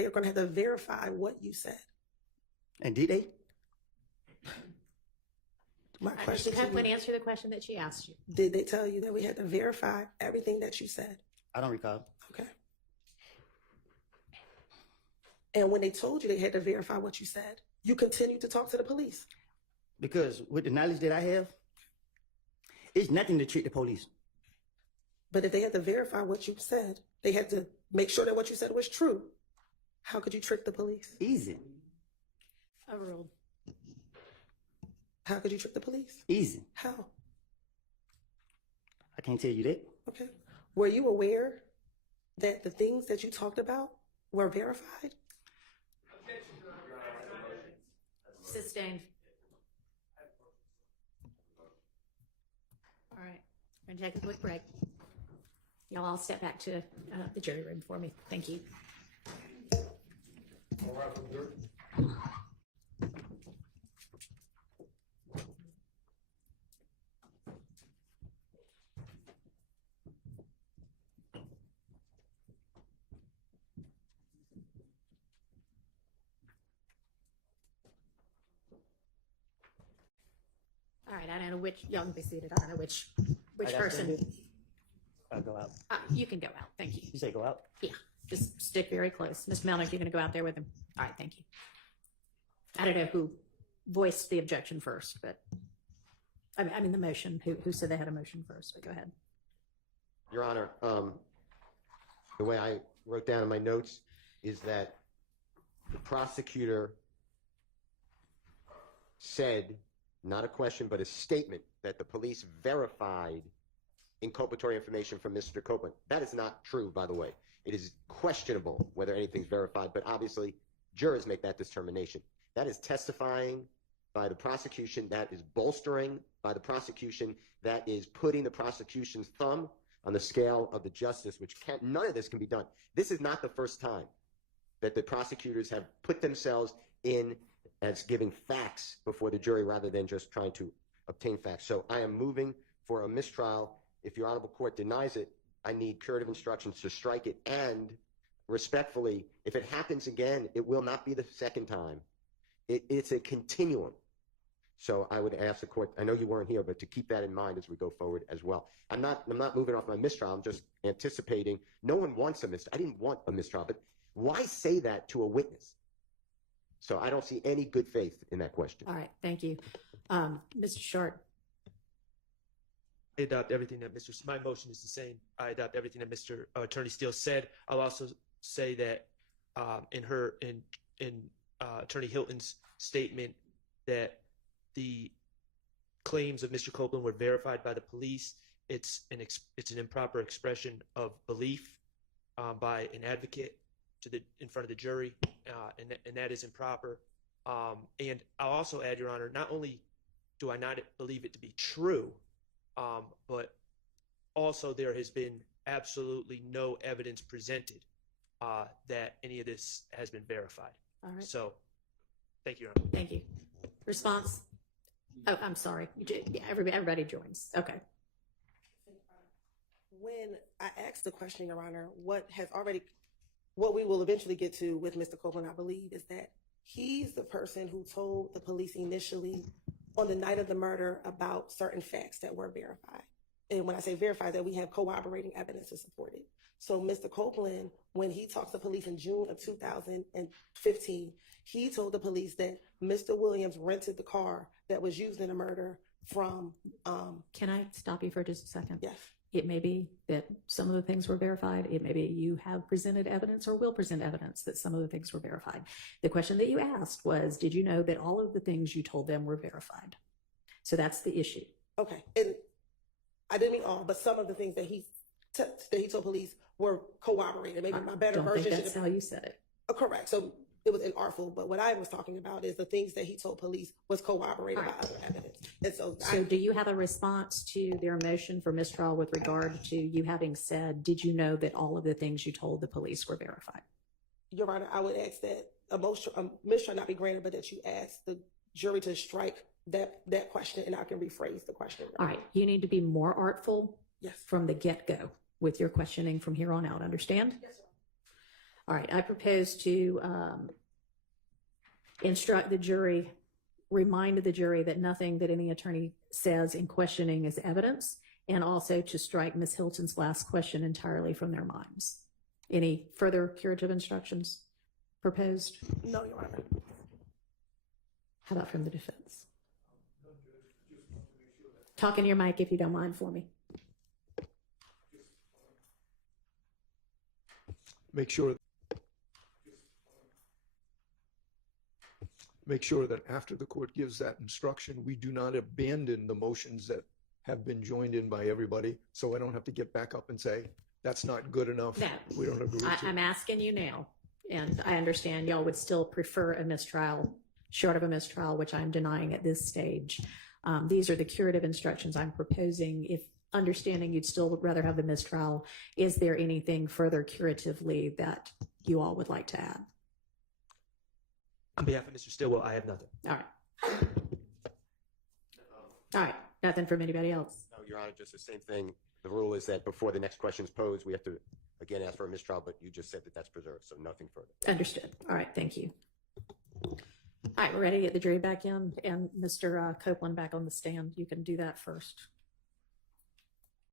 they were going to have to verify what you said. And did they? My question Have to one you, answer the question that she asked you. did they tell you that we had to verify everything that you said? I don't recall. Okay. And when they told you they had to verify what you said, you continued to talk to the police. Because with the knowledge that I have, it's nothing to trick the police. But if they had to verify what you said, they had to make sure that what you said was true. How could you trick the police? Easy. Overruled. How could you trick the police? Easy. How? I can't tell you that. Okay. Were you aware that the things that you talked about were verified? Sustained. All right. We're going to take a quick break. Y'all all step back to the jury room for me. Thank you. All right, I don't know which, y'all can be seated. I don't know which person. I'll go out. You can go out. Thank you. You say go out? Yeah, just stick very close. Ms. Melnick, you're going to go out there with him. All right, thank you. I don't know who voiced the objection first, but I mean the motion. Who said they had a motion first? But go ahead. Your Honor, the way I wrote down in my notes is that the prosecutor said, not a question, but a statement, that the police verified inculpatory information from Mr. Copeland. That is not true, by the way. It is questionable whether anything's verified, but obviously jurors make that determination. That is testifying by the prosecution. That is bolstering by the prosecution. That is putting the prosecution's thumb on the scale of the justice, which can't, none of this can be done. This is not the first time that the prosecutors have put themselves in as giving facts before the jury rather than just trying to obtain facts. So I am moving for a mistrial. If your honorable court denies it, I need curative instructions to strike it. And respectfully, if it happens again, it will not be the second time. It's a continuum. So I would ask the court, I know you weren't here, but to keep that in mind as we go forward as well. I'm not moving off my mistrial. I'm just anticipating. No one wants a mistrial. I didn't want a mistrial, but why say that to a witness? So I don't see any good faith in that question. All right, thank you. Mr. Sharp. I adopt everything that my motion is the same. I adopt everything that Mr. Attorney Steele said. I'll also say that in Attorney Hilton's statement that the claims of Mr. Copeland were verified by the police. It's an improper expression of belief by an advocate in front of the jury, and that is improper. And I'll also add, Your Honor, not only do I not believe it to be true, but also there has been absolutely no evidence presented that any of this has been verified. All right. So, thank you, Your Honor. Thank you. Response? Oh, I'm sorry. Yeah, everybody joins. Okay. When I asked the question, Your Honor, what we will eventually get to with Mr. Copeland, I believe, is that he's the person who told the police initially on the night of the murder about certain facts that were verified. And when I say verified, that we have corroborating evidence to support it. So Mr. Copeland, when he talked to police in June of 2015, he told the police that Mr. Williams rented the car that was used in the murder from... Can I stop you for just a second? Yes. It may be that some of the things were verified. It may be you have presented evidence or will present evidence that some of the things were verified. The question that you asked was, did you know that all of the things you told them were verified? So that's the issue. Okay. And I didn't mean all, but some of the things that he told police were corroborated. Maybe my better version. I don't think that's how you said it. Oh, correct. So it was inartful, but what I was talking about is the things that he told police was corroborated by other evidence. And so do you have a response to their motion for mistrial with regard to you having said, did you know that all of the things you told the police were verified? Your Honor, I would ask that a mistrial not be granted, but that you ask the jury to strike that question, and I can rephrase the question. All right. You need to be more artful yes. from the get-go with your questioning from here on out. Understand? Yes, sir. All right, I propose to instruct the jury, remind the jury that nothing that any attorney says in questioning is evidence, and also to strike Ms. Hilton's last question entirely from their minds. Any further curative instructions proposed? No, Your Honor. How about from the defense? Talk in your mic if you don't mind for me. Make sure that after the court gives that instruction, we do not abandon the motions that have been joined in by everybody. So I don't have to get back up and say, that's not good enough. No. We don't agree to. I'm asking you now, and I understand y'all would still prefer a mistrial, short of a mistrial, which I'm denying at this stage. These are the curative instructions I'm proposing. If understanding you'd still rather have the mistrial, is there anything further curatively that you all would like to add? On behalf of Mr. Stillwell, I have nothing. All right. All right. Nothing from anybody else. No, Your Honor, just the same thing. The rule is that before the next question is posed, we have to, again, ask for a mistrial, but you just said that that's preserved, so nothing further. Understood. All right. Thank you. All right. We're ready to get the jury back in and Mr. Copeland back on the stand. You can do that first.